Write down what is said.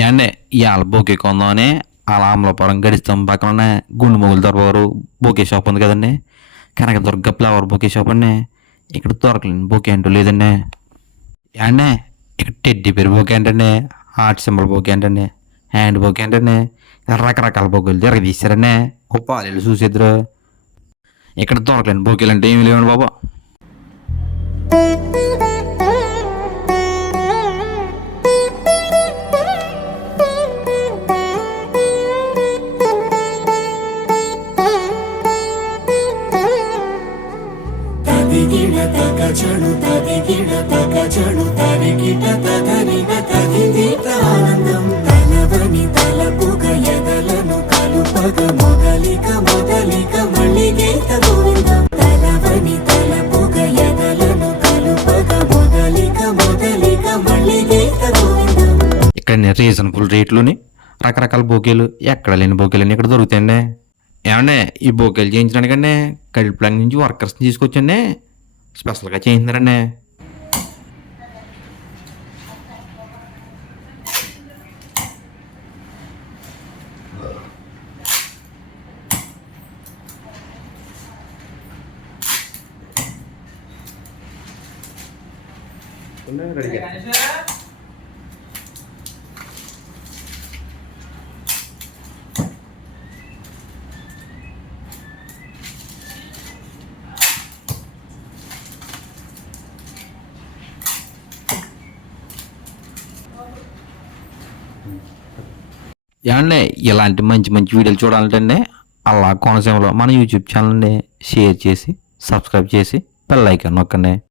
ఏమండే ఇవాళ బొకే కొందామని అలా అమలాపురం గడిస్తాం పక్కన గుండు మొగులు దొరబారు బొకే షాప్ ఉంది కదండి. కనకదుర్గ ఫ్లవర్ బొకే షాప్ అండి. ఇక్కడ దొరకలేని బొకే అంటూ లేదండి. ఏమండే ఇక్కడ టెడ్డీ పేరు బొకే ఏంటండి, హార్ట్ సింబల్ బొకే ఏంటండి, హ్యాండ్ బొకే ఏంటండి, రకరకాల బొకేలు తిరగదీశారండి. ఓ పాలు చూసేద్దరు. ఇక్కడ దొరకలేని బొకేలు అంటే ఏమి లేవండి బాబా. తదిగిడ తగచడు తదిగిడ తగచడు తరిగిట తదరిన తదిదీత ఆనందం తలవని తలపుగ ఎదలను కలుపగ మొదలిక మొదలిక మళ్ళీగీత గోవిందం తలవని తలపుగ ఎదలను కలుపగ మొదలిక మొదలిక మళ్ళీగీత గోవిందం. ఇక్కడ రీజనబుల్ రేట్లోని రకరకాల బొకేలు ఎక్కడ లేని బొకేలు ఇక్కడ దొరుకుతాయండి. ఏమండే ఈ బొకేలు చేయించడానికండి కడిప్లాంగ్ నుంచి వర్కర్స్ని తీసుకొచ్చండి స్పెషల్గా చేయించారండి. ఏమండి ఇలాంటి మంచి మంచి వీడియోలు చూడాలంటే అలా కోనసీమలో మన యూట్యూబ్ ఛానల్ని షేర్ చేసి సబ్స్క్రైబ్ చేసి బెల్ ఐకాన్ నొక్కండి.